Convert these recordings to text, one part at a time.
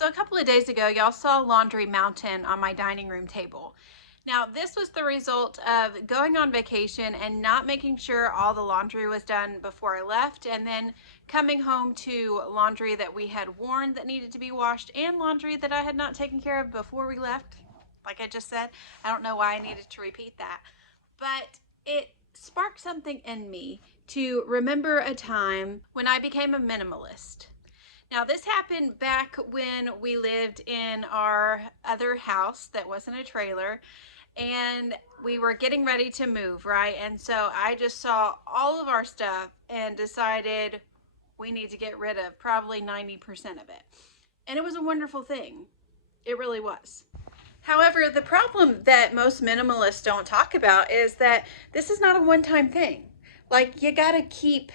So a couple of days ago, y'all saw Laundry Mountain on my dining room table. Now, this was the result of going on vacation and not making sure all the laundry was done before I left, and then coming home to laundry that we had worn that needed to be washed and laundry that I had not taken care of before we left. Like I just said, I don't know why I needed to repeat that, but it sparked something in me to remember a time when I became a minimalist. Now, this happened back when we lived in our other house that wasn't a trailer, and we were getting ready to move, right? And so I just saw all of our stuff and decided we need to get rid of probably 90% of it. And it was a wonderful thing. It really was. However, the problem that most minimalists don't talk about is that this is not a one-time thing. Like, you gotta keep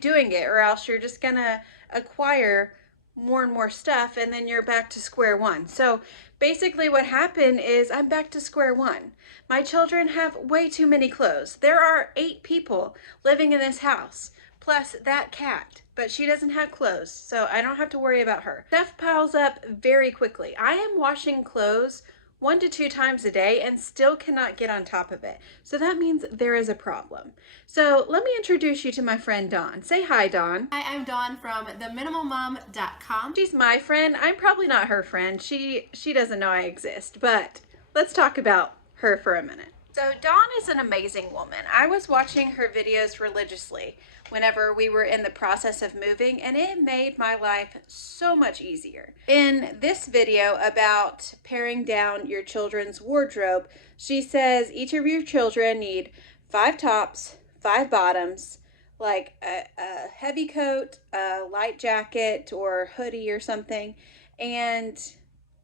doing it, or else you're just gonna acquire more and more stuff, and then you're back to square one. So basically what happened is I'm back to square one. My children have way too many clothes. There are 8 people living in this house, plus that cat, but she doesn't have clothes, so I don't have to worry about her. Stuff piles up very quickly. I am washing clothes 1 to 2 times a day and still cannot get on top of it. So that means there is a problem. So let me introduce you to my friend Dawn. Say hi, Dawn. Hi, I'm Dawn from theminimalmom.com. She's my friend. I'm probably not her friend. She doesn't know I exist, but let's talk about her for a minute. So Dawn is an amazing woman. I was watching her videos religiously whenever we were in the process of moving, and it made my life so much easier. In this video about paring down your children's wardrobe, she says each of your children need 5 tops, 5 bottoms, like a heavy coat, a light jacket or hoodie or something, and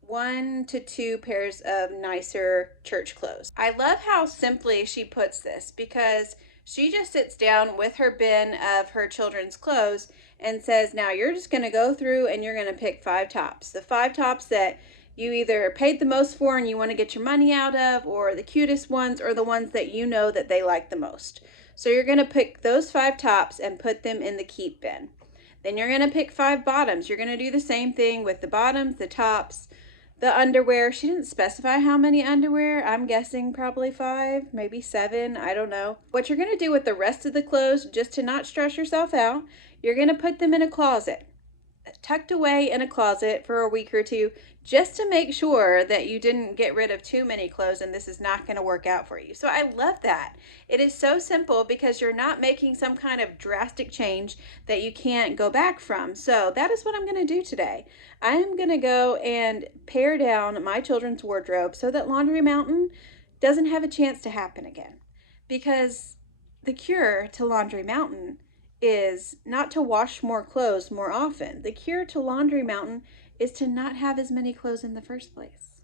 1 to 2 pairs of nicer church clothes. I love how simply she puts this, because she just sits down with her bin of her children's clothes and says, now you're just going to go through and you're going to pick 5 tops. The 5 tops that you either paid the most for and you want to get your money out of, or the cutest ones, or the ones that you know that they like the most. So you're going to pick those 5 tops and put them in the keep bin. Then you're going to pick 5 bottoms. You're going to do the same thing with the bottoms, the tops, the underwear. She didn't specify how many underwear. I'm guessing probably 5, maybe 7. I don't know. What you're going to do with the rest of the clothes, just to not stress yourself out, you're going to put them in a closet, tucked away in a closet for a week or 2, just to make sure that you didn't get rid of too many clothes and this is not going to work out for you. So I love that. It is so simple because you're not making some kind of drastic change that you can't go back from. So that is what I'm going to do today. I am going to go and pare down my children's wardrobe so that Laundry Mountain doesn't have a chance to happen again. Because the cure to Laundry Mountain is not to wash more clothes more often. The cure to Laundry Mountain is to not have as many clothes in the first place.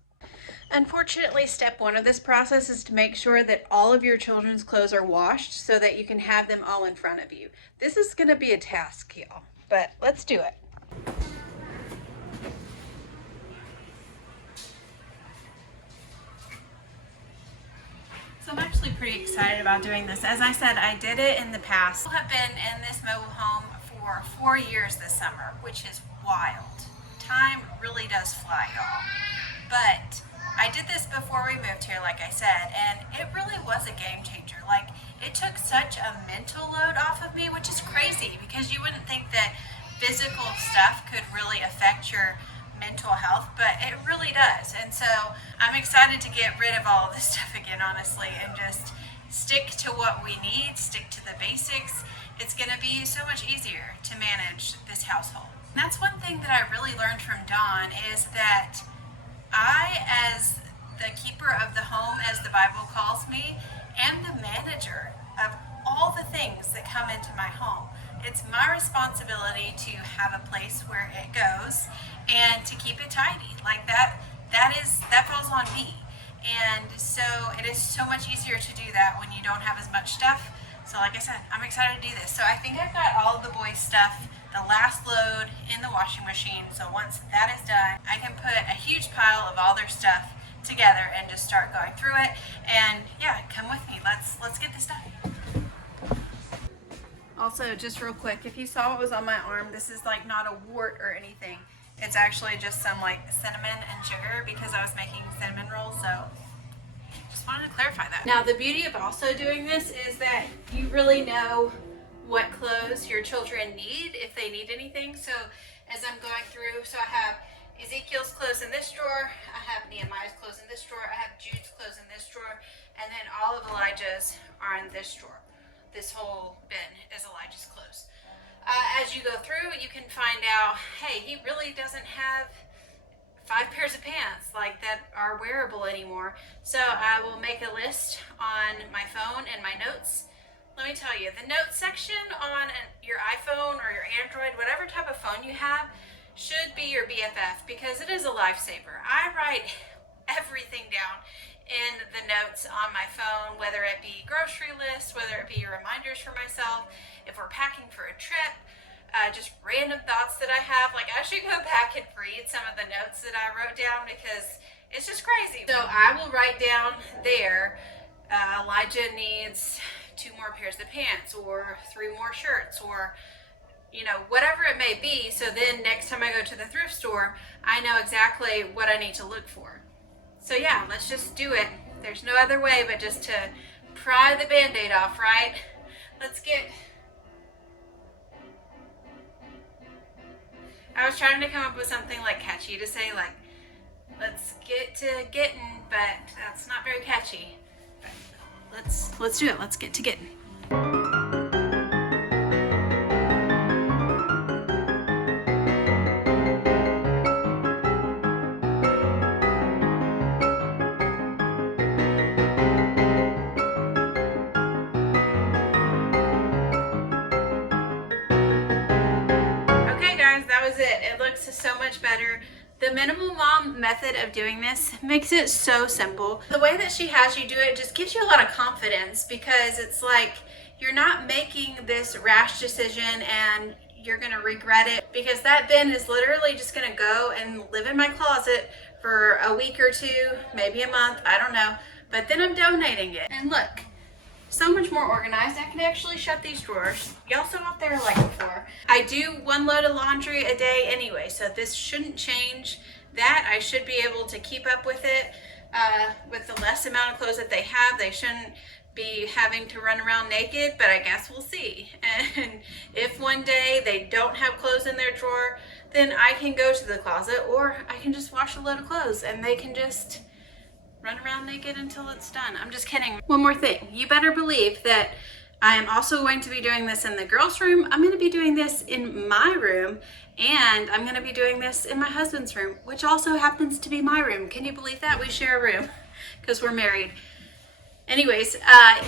Unfortunately, step 1 of this process is to make sure that all of your children's clothes are washed so that you can have them all in front of you. This is going to be a task, y'all, but let's do it. So I'm actually pretty excited about doing this. As I said, I did it in the past. I have been in this mobile home for 4 years this summer, which is wild. Time really does fly, y'all. But I did this before we moved here, like I said, and it really was a game changer. Like, it took such a mental load off of me, which is crazy because you wouldn't think that physical stuff could really affect your mental health, but it really does. And so I'm excited to get rid of all of this stuff again, honestly, and just stick to what we need, stick to the basics. It's going to be so much easier to manage this household. And that's one thing that I really learned from Dawn, is that I, as the keeper of the home, as the Bible calls me, am the manager of all the things that come into my home. It's my responsibility to have a place where it goes and to keep it tidy. Like that falls on me. And so it is so much easier to do that when you don't have as much stuff. So like I said, I'm excited to do this. So I think I've got all of the boys' stuff, the last load, in the washing machine. So once that is done, I can put a huge pile of all their stuff together and just start going through it. And yeah, come with me. Let's get this done. Also, just real quick, if you saw what was on my arm, this is like not a wart or anything. It's actually just some like cinnamon and sugar because I was making cinnamon rolls, so just wanted to clarify that. Now the beauty of also doing this is that you really know what clothes your children need if they need anything. So as I'm going through, so I have Ezekiel's clothes in this drawer, I have Nehemiah's clothes in this drawer, I have Jude's clothes in this drawer, and then all of Elijah's are in this drawer. This whole bin is Elijah's clothes. As you go through, you can find out, hey, he really doesn't have 5 pairs of pants like that are wearable anymore. So I will make a list on my phone and my notes. Let me tell you, the notes section on your iPhone or your Android, whatever type of phone you have, should be your BFF because it is a lifesaver. I write everything down in the notes on my phone, whether it be grocery lists, whether it be reminders for myself, if we're packing for a trip, just random thoughts that I have. Like, I should go back and read some of the notes that I wrote down because it's just crazy. So I will write down there, Elijah needs 2 more pairs of pants or 3 more shirts, or you know, whatever it may be. So then next time I go to the thrift store, I know exactly what I need to look for. So yeah, let's just do it. There's no other way but just to pry the Band-Aid off, right? Let's get... I was trying to come up with something like catchy to say, like, let's get to getting, but that's not very catchy. But let's do it. Let's get to getting. It looks so much better. The Minimal Mom method of doing this makes it so simple. The way that she has you do it just gives you a lot of confidence because it's like you're not making this rash decision and you're gonna regret it, because that bin is literally just gonna go and live in my closet for a week or 2, maybe a month, I don't know, but then I'm donating it. And look, so much more organized. I can actually shut these drawers. Y'all saw what they were like before. I do 1 load of laundry a day anyway, so this shouldn't change that. I should be able to keep up with it with the less amount of clothes that they have. They shouldn't be having to run around naked, but I guess we'll see. And if one day they don't have clothes in their drawer, then I can go to the closet, or I can just wash a load of clothes and they can just run around naked until it's done. I'm just kidding. One more thing. You better believe that I am also going to be doing this in the girls' room. I'm going to be doing this in my room, and I'm going to be doing this in my husband's room, which also happens to be my room. Can you believe that? We share a room because we're married. Anyways,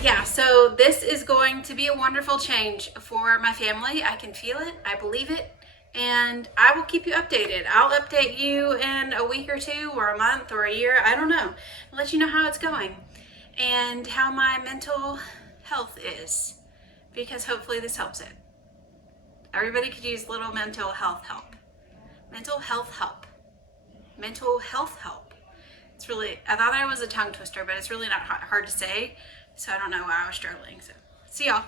yeah, so this is going to be a wonderful change for my family. I can feel it. I believe it. And I will keep you updated. I'll update you in a week or 2 or a month or a year. I don't know. I'll let you know how it's going and how my mental health is, because hopefully this helps it. Everybody could use little mental health help. Mental health help. Mental health help. It's really, I thought I was a tongue twister, but it's really not hard to say. So I don't know why I was struggling. So see y'all.